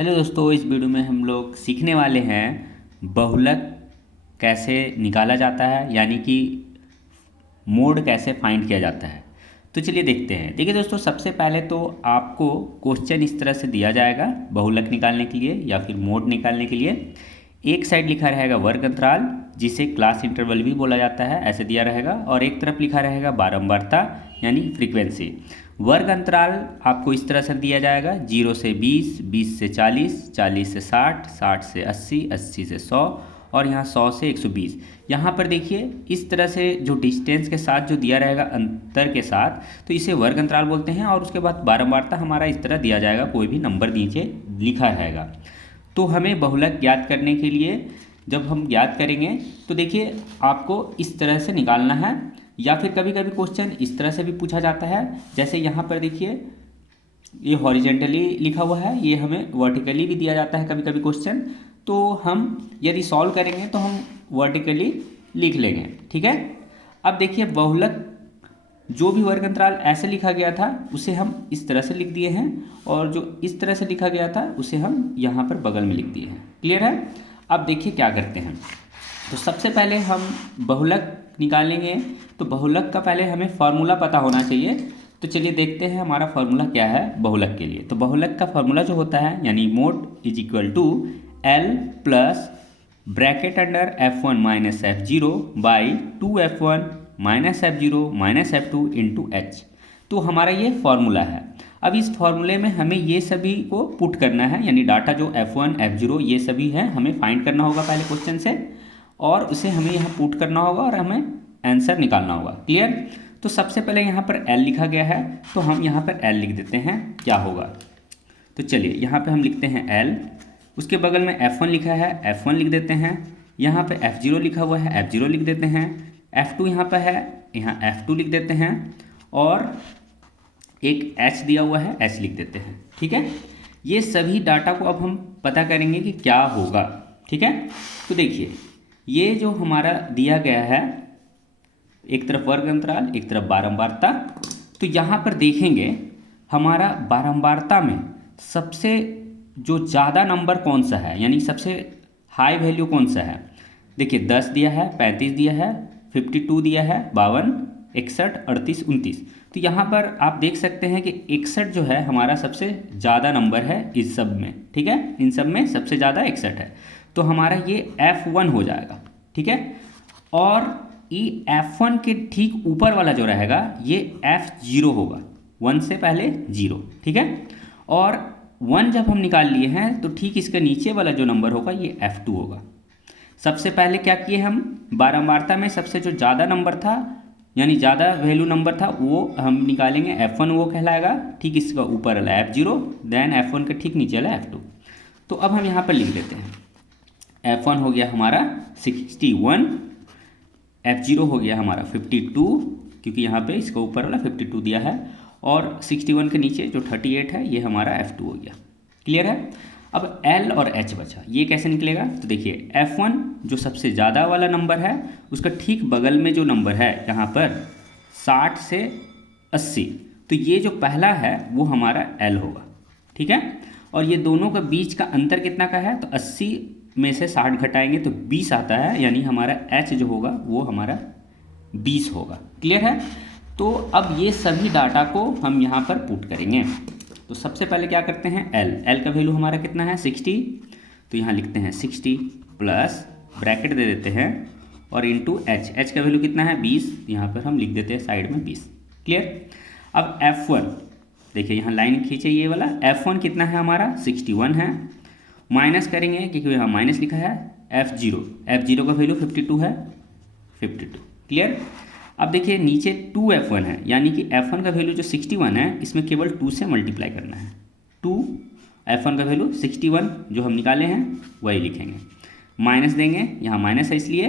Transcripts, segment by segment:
Hello दोस्तों, इस video में हम लोग सीखने वाले हैं बहुलक कैसे निकाला जाता है, यानी कि मोड कैसे फाइंड किया जाता है। तो चलिए देखते हैं। देखिए दोस्तों, सबसे पहले तो आपको क्वेश्चन इस तरह से दिया जाएगा बहुलक निकालने के लिए या फिर मोड निकालने के लिए। एक साइड लिखा रहेगा वर्ग अंतराल, जिसे क्लास इंटरवल भी बोला जाता है, ऐसे दिया रहेगा, और एक तरफ लिखा रहेगा बारंबारता यानी फ्रीक्वेंसी। वर्ग अंतराल आपको इस तरह से दिया जाएगा 0 से 20, 20 से 40, 40 से 60, 60 से 80, 80 से 100 और यहाँ 100 से 120। यहाँ पर देखिए इस तरह से जो डिस्टेंस के साथ जो दिया रहेगा अंतर के साथ, तो इसे वर्ग अंतराल बोलते हैं। और उसके बाद बारंबारता हमारा इस तरह दिया जाएगा, कोई भी नंबर नीचे लिखा रहेगा। तो हमें बहुलक ज्ञात करने के लिए जब हम ज्ञात करेंगे तो देखिए आपको इस तरह से निकालना है, या फिर कभी कभी क्वेश्चन इस तरह से भी पूछा जाता है। जैसे यहाँ पर देखिए ये हॉरिजेंटली लिखा हुआ है, ये हमें वर्टिकली भी दिया जाता है कभी कभी क्वेश्चन। तो हम यदि सॉल्व करेंगे तो हम वर्टिकली लिख लेंगे, ठीक है। अब देखिए बहुलक जो भी वर्ग अंतराल ऐसे लिखा गया था उसे हम इस तरह से लिख दिए हैं, और जो इस तरह से लिखा गया था उसे हम यहाँ पर बगल में लिख दिए हैं। क्लियर है। अब देखिए क्या करते हैं। तो सबसे पहले हम बहुलक निकालेंगे, तो बहुलक का पहले हमें फॉर्मूला पता होना चाहिए। तो चलिए देखते हैं हमारा फॉर्मूला क्या है बहुलक के लिए। तो बहुलक का फॉर्मूला जो होता है यानी mode is equal to L plus bracket under F1 minus F0 by 2F1 minus F0 minus F2 into H. तो हमारा ये फॉर्मूला है। अब इस फॉर्मूले में हमें ये सभी को पुट करना है, यानी डाटा जो F1 F0 ये सभी है हमें फाइंड करना होगा पहले क्वेश्चन से, और उसे हमें यहाँ पुट करना होगा और हमें आंसर निकालना होगा। क्लियर। तो सबसे पहले यहाँ पर L लिखा गया है, तो हम यहाँ पर L लिख देते हैं, क्या होगा। तो चलिए यहाँ पे हम लिखते हैं L, उसके बगल में F1 लिखा है, F1 लिख देते हैं। यहाँ पे F0 लिखा हुआ है, F0 लिख देते हैं। F2 यहाँ पे है, यहाँ F2 लिख देते हैं, और एक H दिया हुआ है, H लिख देते हैं, ठीक है। ये सभी डाटा को अब हम पता करेंगे कि क्या होगा, ठीक है। तो देखिए ये जो हमारा दिया गया है, एक तरफ वर्ग अंतराल एक तरफ बारंबारता, तो यहाँ पर देखेंगे हमारा बारंबारता में सबसे जो ज़्यादा नंबर कौन सा है, यानी सबसे हाई वैल्यू कौन सा है। देखिए 10 दिया है, 35 दिया है, 52 दिया है, 52, 61, 38, 29। तो यहाँ पर आप देख सकते हैं कि 61 जो है हमारा सबसे ज़्यादा नंबर है इस सब में, ठीक है। इन सब में सबसे ज़्यादा 61 है, तो हमारा ये F1 हो जाएगा, ठीक है। और ये F1 के ठीक ऊपर वाला जो रहेगा ये F0 होगा, 1 से पहले 0, ठीक है। और 1 जब हम निकाल लिए हैं तो ठीक इसके नीचे वाला जो नंबर होगा ये F2 होगा। सबसे पहले क्या किए हम, बारंबारता में सबसे जो ज़्यादा नंबर था यानी ज़्यादा वैल्यू नंबर था वो हम निकालेंगे, F1 वो कहलाएगा। ठीक इसका ऊपर वाला F0, देन F1 के ठीक नीचे वाला F2। तो अब हम यहाँ पर लिख देते हैं F1 हो गया हमारा 61, F0 हो गया हमारा 52, क्योंकि यहाँ पे इसका ऊपर वाला 52 दिया है, और 61 के नीचे जो 38 है ये हमारा F2 हो गया। क्लियर है। अब L और H बचा, ये कैसे निकलेगा। तो देखिए F1 जो सबसे ज़्यादा वाला नंबर है उसका ठीक बगल में जो नंबर है यहाँ पर 60 से 80, तो ये जो पहला है वो हमारा L होगा, ठीक है। और ये दोनों का बीच का अंतर कितना का है, तो 80 में से 60 घटाएंगे तो 20 आता है, यानी हमारा H जो होगा वो हमारा 20 होगा। क्लियर है। तो अब ये सभी डाटा को हम यहाँ पर पुट करेंगे। तो सबसे पहले क्या करते हैं, L का वैल्यू हमारा कितना है 60, तो यहाँ लिखते हैं 60 प्लस ब्रैकेट दे देते हैं और इंटू H का वैल्यू कितना है 20, यहाँ पर हम लिख देते हैं साइड में 20। क्लियर। अब F1 देखिए यहाँ लाइन खींचे, ये वाला F1 कितना है हमारा 61 है, माइनस करेंगे क्योंकि यहाँ माइनस लिखा है। F0 का वैल्यू 52 है, 52। क्लियर। अब देखिए नीचे 2F1 है, यानी कि F1 का वैल्यू जो 61 है इसमें केवल 2 से मल्टीप्लाई करना है। 2 F1 का वैल्यू 61 जो हम निकाले हैं वही लिखेंगे, माइनस देंगे, यहाँ माइनस है इसलिए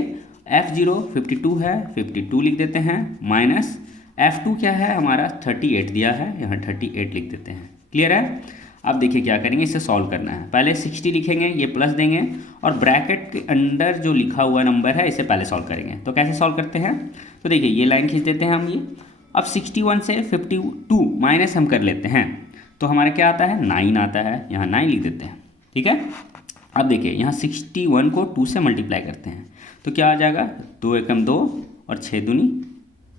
F0 52 है, 52 लिख देते हैं, माइनस F2 क्या है हमारा 38 दिया है, यहाँ 38 लिख देते हैं। क्लियर है। अब देखिए क्या करेंगे, इसे सॉल्व करना है। पहले 60 लिखेंगे, ये प्लस देंगे, और ब्रैकेट के अंदर जो लिखा हुआ नंबर है इसे पहले सॉल्व करेंगे। तो कैसे सॉल्व करते हैं, तो देखिए ये लाइन खींच देते हैं हम ये। अब 61 से 52 माइनस हम कर लेते हैं, तो हमारा क्या आता है 9 आता है, यहाँ 9 लिख देते हैं। ठीक है। अब देखिए यहाँ 61 को 2 से मल्टीप्लाई करते हैं तो क्या आ जाएगा, 2 एकम 2 और 6 दूनी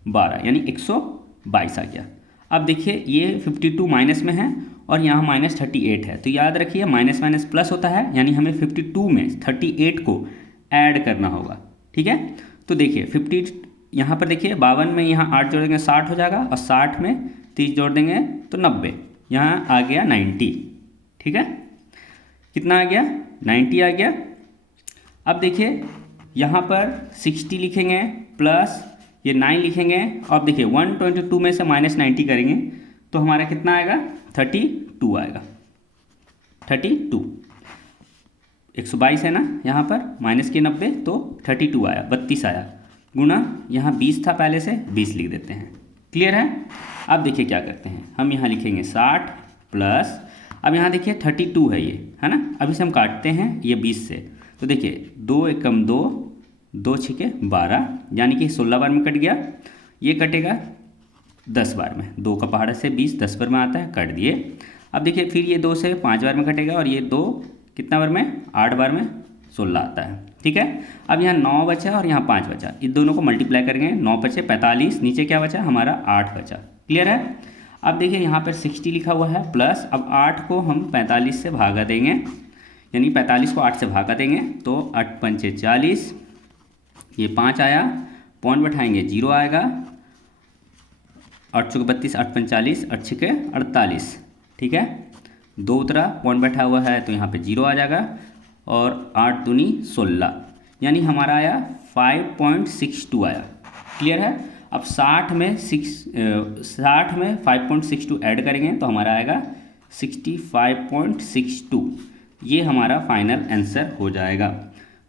12 यानी 122 आ गया। अब देखिए ये 52 माइनस में है और यहाँ -38 है, तो याद रखिए माइनस माइनस प्लस होता है, यानी हमें 52 में 38 को ऐड करना होगा। ठीक है, तो देखिए 50 यहाँ पर देखिए 52 में यहाँ 8 जोड़ देंगे 60 हो जाएगा और 60 में 30 जोड़ देंगे तो 90, यहाँ आ गया 90। ठीक है, कितना आ गया, 90 आ गया। अब देखिए यहाँ पर 60 लिखेंगे प्लस ये 9 लिखेंगे और देखिए 122 में से -90 करेंगे तो हमारा कितना आएगा, 32 आएगा। 32 122 है ना, यहाँ पर माइनस के 90 तो 32 आया, 32 आया, गुणा यहाँ 20 था पहले से 20 लिख देते हैं। क्लियर है। अब देखिए क्या करते हैं, हम यहाँ लिखेंगे 60 प्लस, अब यहाँ देखिए 32 है ये, है ना, अभी से हम काटते हैं ये 20 से, तो देखिए 2 एकम 2, 2 छिके 12 यानी कि 16 बार में कट गया, ये कटेगा 10 बार में, 2 का पहाड़ा से 20 10 बार में आता है, काट दिए। अब देखिए फिर ये 2 से 5 बार में कटेगा और ये 2 कितना बार में, 8 बार में 16 आता है। ठीक है, अब यहाँ 9 बचा और यहाँ 5 बचा, इन दोनों को मल्टीप्लाई करेंगे, 9 बचे 45, नीचे क्या बचा हमारा 8 बचा। क्लियर है। अब देखिए यहाँ पर 60 लिखा हुआ है प्लस, अब 8 को हम 45 से भागा देंगे, यानी 45 को 8 से भागा देंगे तो 8 पंचे 40, ये 5 आया, पॉइंट बैठाएंगे 0 आएगा, 8 चौके 32, 8 पंच 40, 8 छिके 48। ठीक है, 2 उतरा, पॉइंट बैठा हुआ है तो यहाँ पे 0 आ जाएगा और 8 दूनी 16 यानी हमारा आया 5.62 आया। क्लियर है। अब 60 में 5.62 ऐड करेंगे तो हमारा आएगा 65.62, ये हमारा फाइनल आंसर हो जाएगा।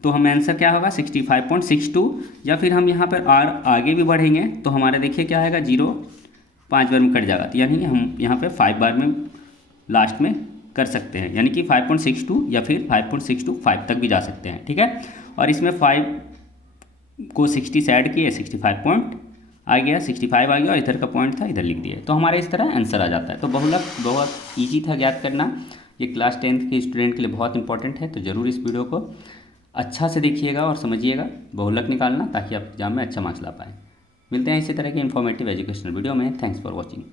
तो हमें आंसर क्या होगा 65.62, या फिर हम यहाँ पर और आगे भी बढ़ेंगे तो हमारा देखिए क्या आएगा, 0 5 बार में कट जाएगा, तो यानी हम यहाँ पे 5 बार में लास्ट में कर सकते हैं, यानी कि 5.62 या फिर 5.625 तक भी जा सकते हैं। ठीक है, और इसमें 5 को 60 से ऐड किए 65 पॉइंट आ गया, 65 आ गया और इधर का पॉइंट था इधर लिख दिए, तो हमारे इस तरह आंसर आ जाता है। तो बहुलक बहुत ईजी था ज्ञात करना, ये क्लास 10th के स्टूडेंट के लिए बहुत इंपॉर्टेंट है, तो ज़रूर इस वीडियो को अच्छा से देखिएगा और समझिएगा बहुलक निकालना, ताकि आप एग्जाम में अच्छा मार्क्स ला पाएँ। मिलते हैं इसी तरह के इन्फॉर्मेटिव एजुकेशनल वीडियो में। Thanks for watching.